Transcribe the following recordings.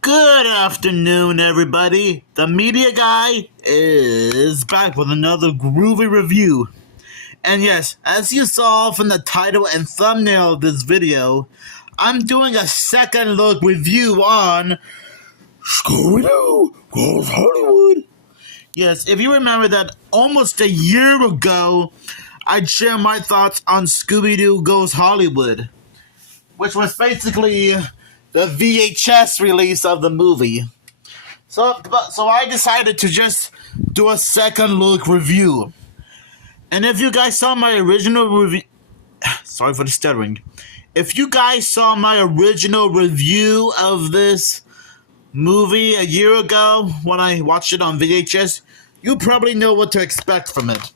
Good afternoon, everybody. The media guy is back with another groovy review. And yes, as you saw from the title and thumbnail of this video, I'm doing a second look review on Scooby-Doo Goes Hollywood. Yes, if you remember that almost a year ago, I'd share my thoughts on Scooby-Doo Goes Hollywood, which was basically the VHS release of the movie. So I decided to just do a second look review. And if you guys saw my original review, sorry for the stuttering. If you guys saw my original review of this movie a year ago when I watched it on VHS, you probably know what to expect from it.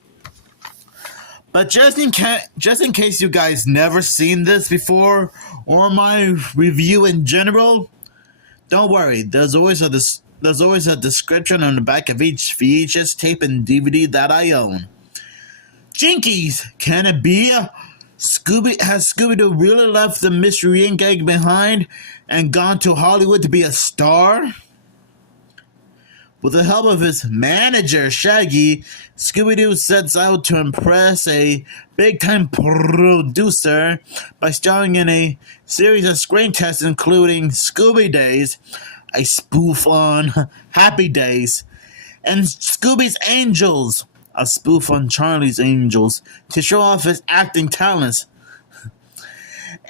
But just in case you guys never seen this before, or my review in general, don't worry. There's always a description on the back of each VHS tape and DVD that I own. Jinkies, can it be? Has Scooby-Doo really left the Mystery Inc. egg behind and gone to Hollywood to be a star? With the help of his manager, Shaggy, Scooby-Doo sets out to impress a big-time producer by starring in a series of screen tests including Scooby Days, a spoof on Happy Days, and Scooby's Angels, a spoof on Charlie's Angels, to show off his acting talents.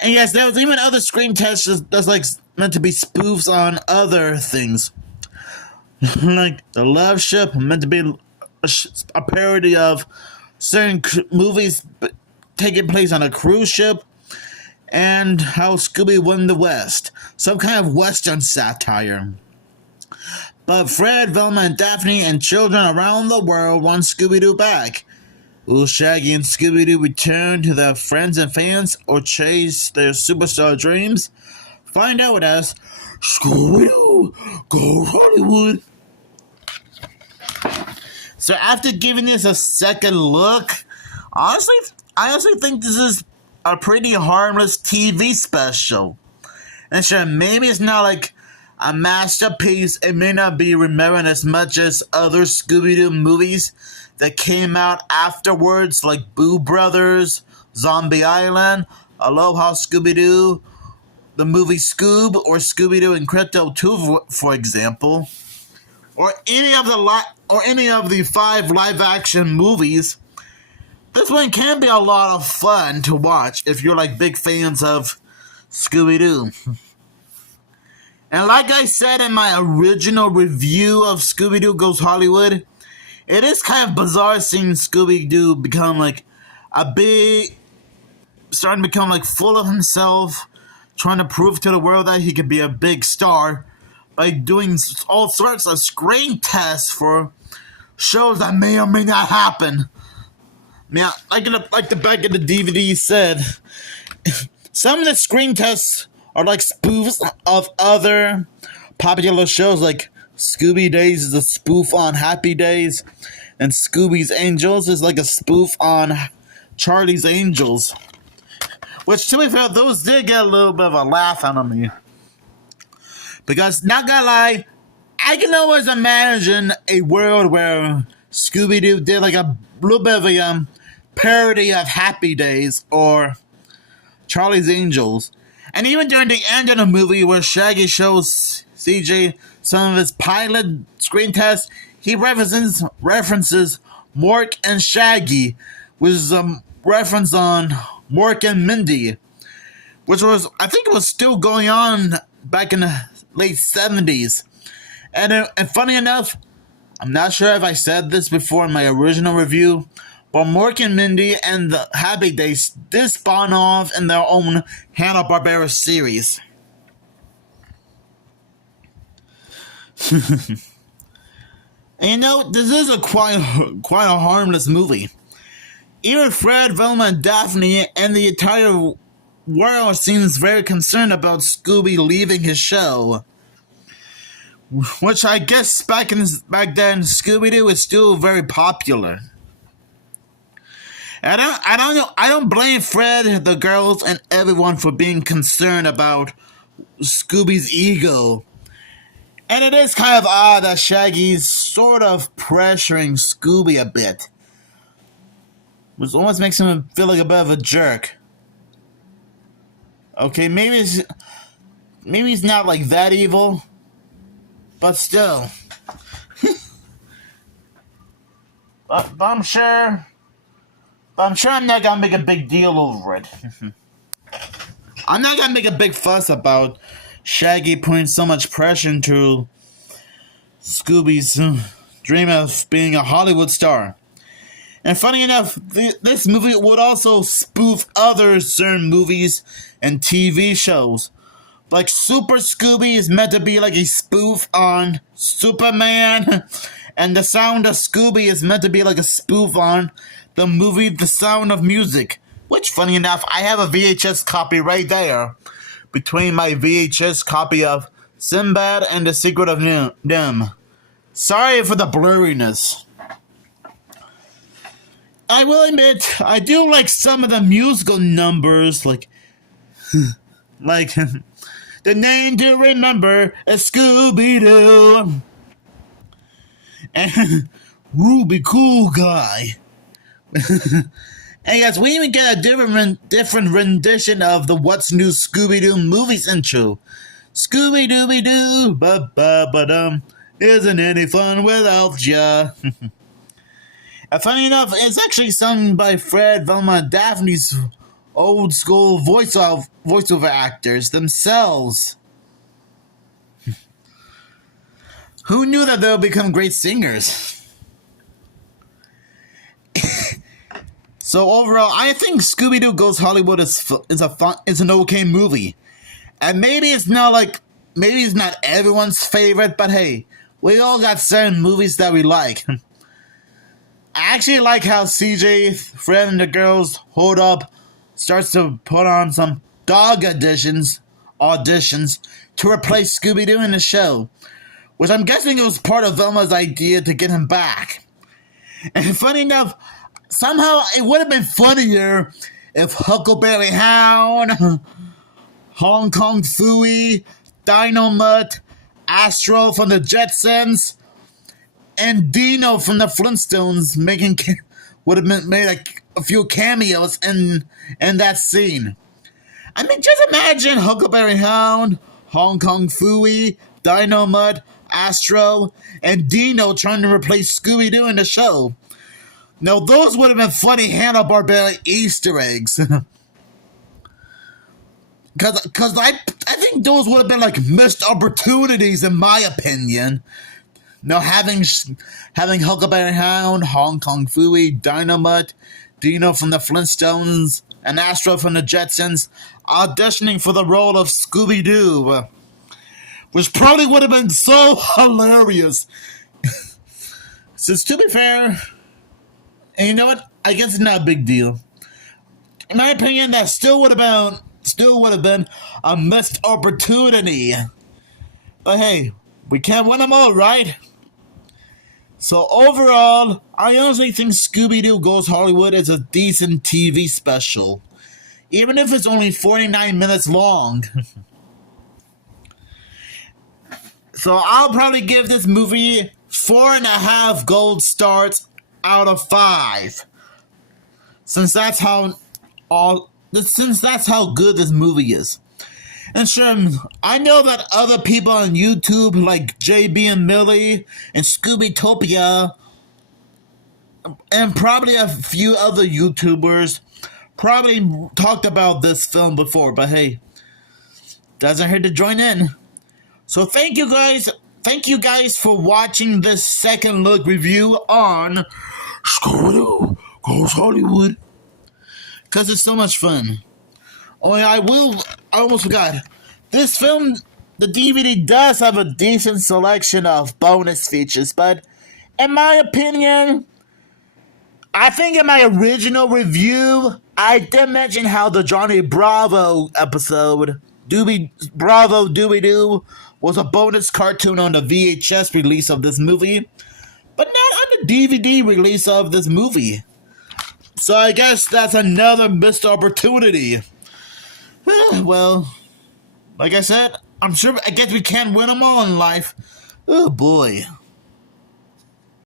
And yes, there was even other screen tests that's like meant to be spoofs on other things. Like The Love Ship, meant to be a parody of certain movies taking place on a cruise ship, and How Scooby Won the West, some kind of Western satire. But Fred, Velma, and Daphne and children around the world want Scooby-Doo back. Will Shaggy and Scooby-Doo return to their friends and fans or chase their superstar dreams? Find out as Scooby-Doo Goes Hollywood. So after giving this a second look, I honestly think this is a pretty harmless TV special. And sure, maybe it's not like a masterpiece. It may not be remembered as much as other Scooby-Doo movies that came out afterwards, like Boo Brothers, Zombie Island, Aloha Scooby-Doo, the movie Scoob, or Scooby-Doo and Crypto 2, for example. Or any of the 5 live-action movies. This one can be a lot of fun to watch if you're like big fans of Scooby-Doo. And like I said in my original review of Scooby-Doo Goes Hollywood, it is kind of bizarre seeing Scooby-Doo become like starting to become like full of himself, trying to prove to the world that he could be a big star by doing all sorts of screen tests for shows that may or may not happen. Yeah, like the back of the DVD said, some of the screen tests are like spoofs of other popular shows, like Scooby Days is a spoof on Happy Days, and Scooby's Angels is like a spoof on Charlie's Angels. Which, to be fair, those did get a little bit of a laugh out of me. Because, not gonna lie, I can always imagine a world where Scooby-Doo did like a little bit of a parody of Happy Days or Charlie's Angels. And even during the end of the movie where Shaggy shows CJ some of his pilot screen tests, he references Mork and Shaggy, which is a reference on Mork and Mindy, which was, I think it was still going on back in the late 70s. And funny enough, I'm not sure if I said this before in my original review, but Mork and Mindy and the Happy Days did spawn off in their own Hanna-Barbera series. And you know, this is a quite a harmless movie. Even Fred, Velma, and Daphne and the entire world seems very concerned about Scooby leaving his show. Which I guess back then Scooby-Doo is still very popular. And I don't blame Fred, the girls, and everyone for being concerned about Scooby's ego. And it is kind of odd that Shaggy's sort of pressuring Scooby a bit, which almost makes him feel like a bit of a jerk. Okay, maybe he's not like that evil, but still. but I'm sure I'm not gonna make a big deal over it. I'm not gonna make a big fuss about Shaggy putting so much pressure into Scooby's dream of being a Hollywood star. And funny enough, this movie would also spoof other certain movies and TV shows. Like Super Scooby is meant to be like a spoof on Superman, and The Sound of Scooby is meant to be like a spoof on the movie The Sound of Music. Which, funny enough, I have a VHS copy right there, between my VHS copy of Sinbad and The Secret of NIMH. Sorry for the blurriness. I will admit, I do like some of the musical numbers, like the name to remember is Scooby-Doo. And Ruby Cool Guy. And guys, we even get a different rendition of the What's New Scooby-Doo movies intro. Scooby-Dooby-Doo, ba-ba-ba-dum, isn't any fun without ya. And funny enough, it's actually sung by Fred, Velma, and Daphne's old school voiceover actors themselves. Who knew that they'll become great singers? So overall, I think Scooby-Doo Goes Hollywood is an okay movie. And maybe it's not everyone's favorite, but hey, we all got certain movies that we like. I actually like how CJ, Fred, and the girls hold up, starts to put on some dog auditions to replace Scooby-Doo in the show, which I'm guessing it was part of Velma's idea to get him back. And funny enough, somehow it would have been funnier if Huckleberry Hound, Hong Kong Phooey, Dynamite, Astro from the Jetsons, and Dino from the Flintstones would have made like a few cameos in that scene. I mean, just imagine Huckleberry Hound, Hong Kong Phooey, Dynamite, Astro, and Dino trying to replace Scooby-Doo in the show. Now, those would have been funny Hanna-Barbera Easter eggs. Because I think those would have been like missed opportunities, in my opinion. Now, having Huckleberry Hound, Hong Kong Phooey, Dynamite, Dino from the Flintstones, and Astro from the Jetsons auditioning for the role of Scooby-Doo, which probably would have been so hilarious. Since, to be fair, and you know what? I guess it's not a big deal. In my opinion, that still would have been a missed opportunity. But hey, we can't win them all, right? So overall, I honestly think Scooby-Doo Goes Hollywood is a decent TV special, even if it's only 49 minutes long. So I'll probably give this movie 4.5 gold stars out of 5, since that's how good this movie is. And sure, I know that other people on YouTube, like JB and Millie and Scooby-Topia, and probably a few other YouTubers, probably talked about this film before, but hey, doesn't hurt to join in. So thank you guys for watching this second look review on Scooby-Doo Goes Hollywood, because it's so much fun. Oh yeah, I almost forgot. This film, the DVD does have a decent selection of bonus features, but in my opinion, I think in my original review, I did mention how the Johnny Bravo episode, Bravo Dooby-Doo, was a bonus cartoon on the VHS release of this movie, but not on the DVD release of this movie. So I guess that's another missed opportunity. Well, like I said, I guess we can't win them all in life. Oh boy.